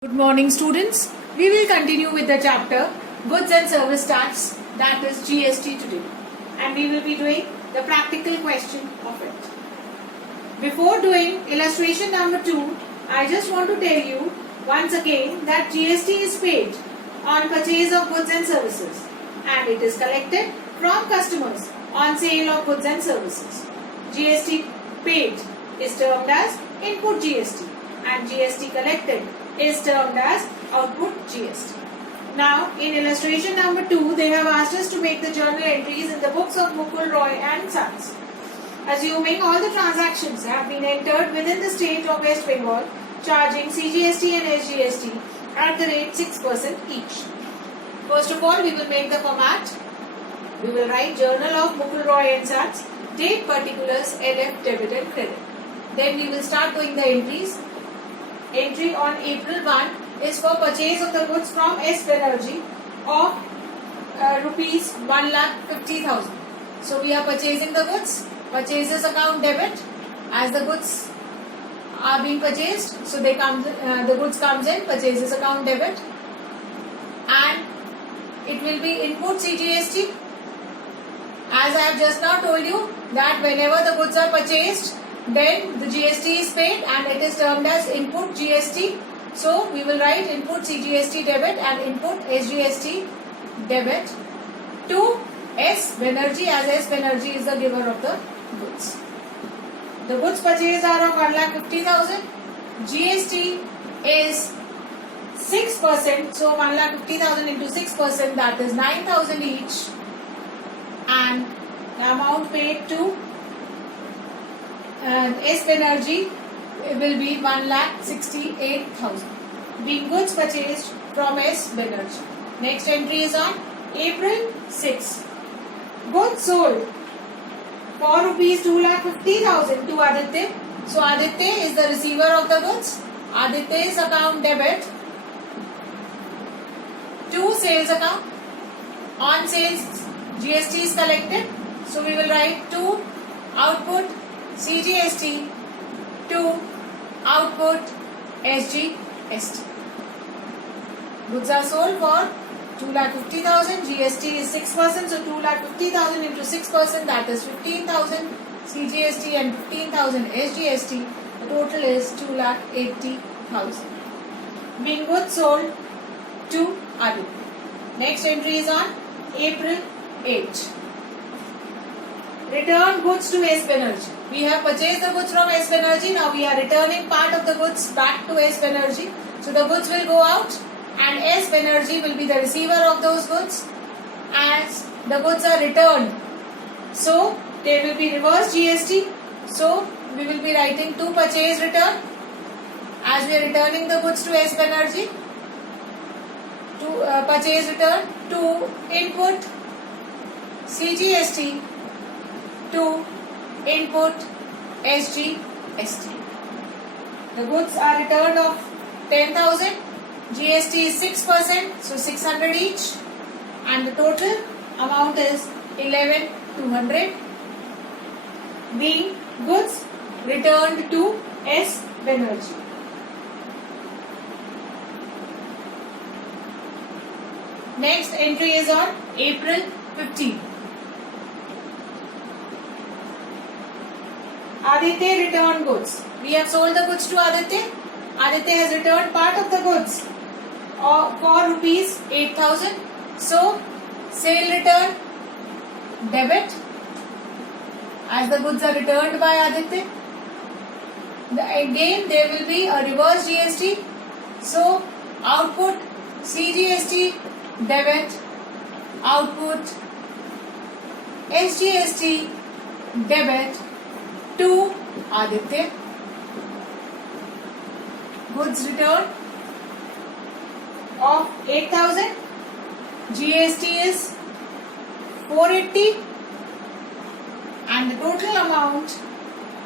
Good morning, students. We will continue with the chapter Goods and Service Tax, that is GST today, and we will be doing the practical question of it. Before doing illustration number 2, I just want to tell you once again that GST is paid on purchase of goods and services, and it is collected from customers on sale of goods and services. GST paid is termed as input GST, and GST collected is termed as output GST. Now, in illustration number 2, they have asked us to make the journal entries in the books of Mukul Roy and Sons. Assuming all the transactions have been entered within the state of West Bengal, charging CGST and SGST at the rate 6% each. First of all, we will make the format. We will write Journal of Mukul Roy and Sons, date particulars, LF, debit and credit. Then we will start doing the entries. Entry on April 1 is for purchase of the goods from S Banerjee of rupees 1,50,000. So we are purchasing the goods. Purchases account debit as the goods are being purchased. So they come, the goods comes in purchases account debit, and it will be input CGST. As I have just now told you that whenever the goods are purchased, then the GST is paid and it is termed as input GST. So we will write input CGST debit and input SGST debit to S Banerjee, as S Banerjee is the giver of the goods. The goods purchased are of 1,50,000. GST is 6%. So 1,50,000 into 6%, that is 9,000 each. And the amount paid to S Banerjee will be 1,68,000, being goods purchased from S Banerjee. Next entry is on April 6. Goods sold for rupees 2,50,000 to Aditya. So Aditya is the receiver of the goods. Aditya's account debit to sales account. On sales, GST is collected. So we will write to output CGST to output SGST. Goods are sold for 2,50,000. GST is 6%. So 2,50,000 into 6%, that is 15,000 CGST and 15,000 SGST. The total is 2,80,000. Being goods sold to Aditya. Next entry is on April 8. Return goods to S Banerjee. We have purchased the goods from S Banerjee. Now we are returning part of the goods back to S Banerjee. So the goods will go out and S Banerjee will be the receiver of those goods as the goods are returned. So there will be reverse GST. So we will be writing to purchase return as we are returning the goods to S Banerjee. To purchase return to input CGST to input SGST. The goods are returned of 10,000. GST is 6%, so 600 each, and the total amount is 11,200, being goods returned to S Banerjee. Next entry is on April 15. Aditya returned goods. We have sold the goods to Aditya. Aditya has returned part of the goods for rupees 8,000. So, sale return debit as the goods are returned by Aditya. Again, there will be a reverse GST. So, output CGST debit, output SGST debit to Aditya. Goods returned of 8,000. GST is 480 and the total amount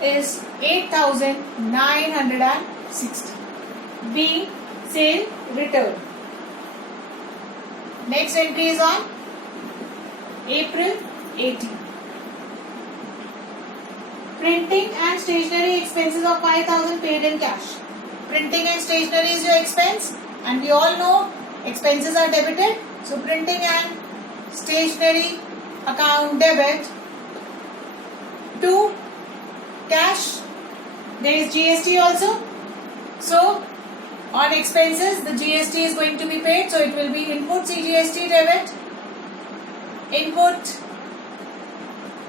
is 8,960, being sale return. Next entry is on April 18. Printing and stationery expenses of 5,000 paid in cash. Printing and stationery is your expense And we all know expenses are debited. So printing and stationery account debit to cash. There is GST also. So on expenses the GST is going to be paid. So it will be input CGST debit, input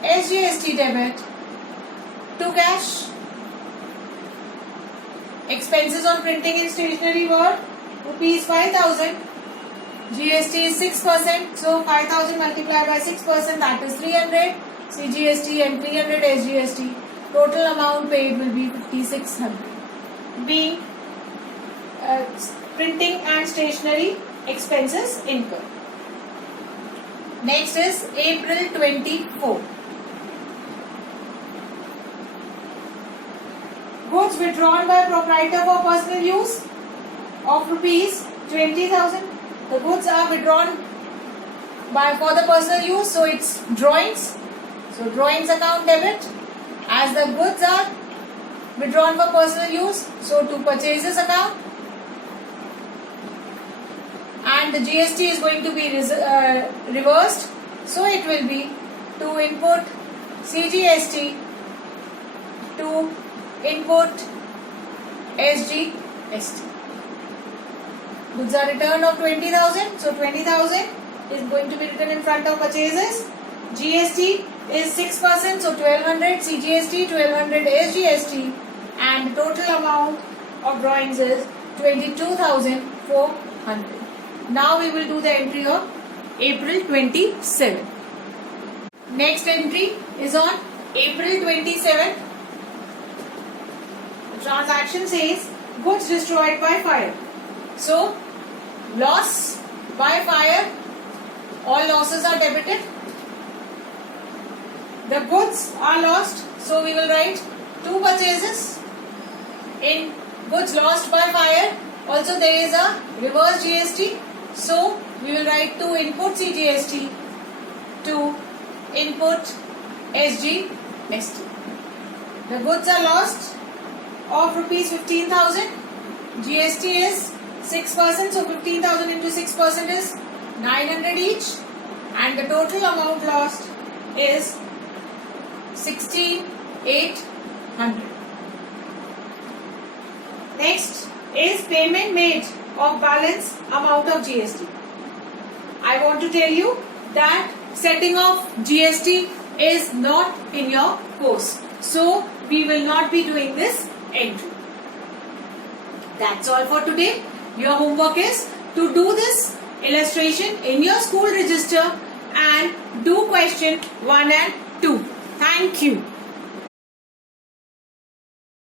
SGST debit to cash. Expenses on printing and stationery were rupees 5,000. GST is 6%. So 5,000 multiplied by 6%, that is 300 CGST and 300 SGST. Total amount paid will be 5,600. Being printing and stationery expenses incurred. Next is April 24. Goods withdrawn by proprietor for personal use of rupees 20,000. The goods are withdrawn for the personal use, so it's drawings. So drawings account debit. As the goods are withdrawn for personal use, so to purchases account. And the GST is going to be reversed, so it will be to input CGST to input SGST. Goods are returned of 20,000, so 20,000 is going to be written in front of purchases. GST is 6%, so 1,200 CGST, 1,200 SGST, and the total amount of drawings is 22,400. Now we will do the entry of April 27. Next entry is on April 27. The transaction says goods destroyed by fire. So loss by fire, all losses are debited. The goods are lost, so we will write 2 purchases. In goods lost by fire, also there is a reverse GST, so we will write to input CGST to input SGST. The goods are lost of rupees 15,000. GST is 6%, so 15,000 into 6% is 900 each, and the total amount lost is 16,800. Next is payment made of balance amount of GST. I want to tell you that setting of GST is not in your course, so we will not be doing this entry. That's all for today. Your homework is to do this illustration in your school register and do question 1 and 2. Thank you.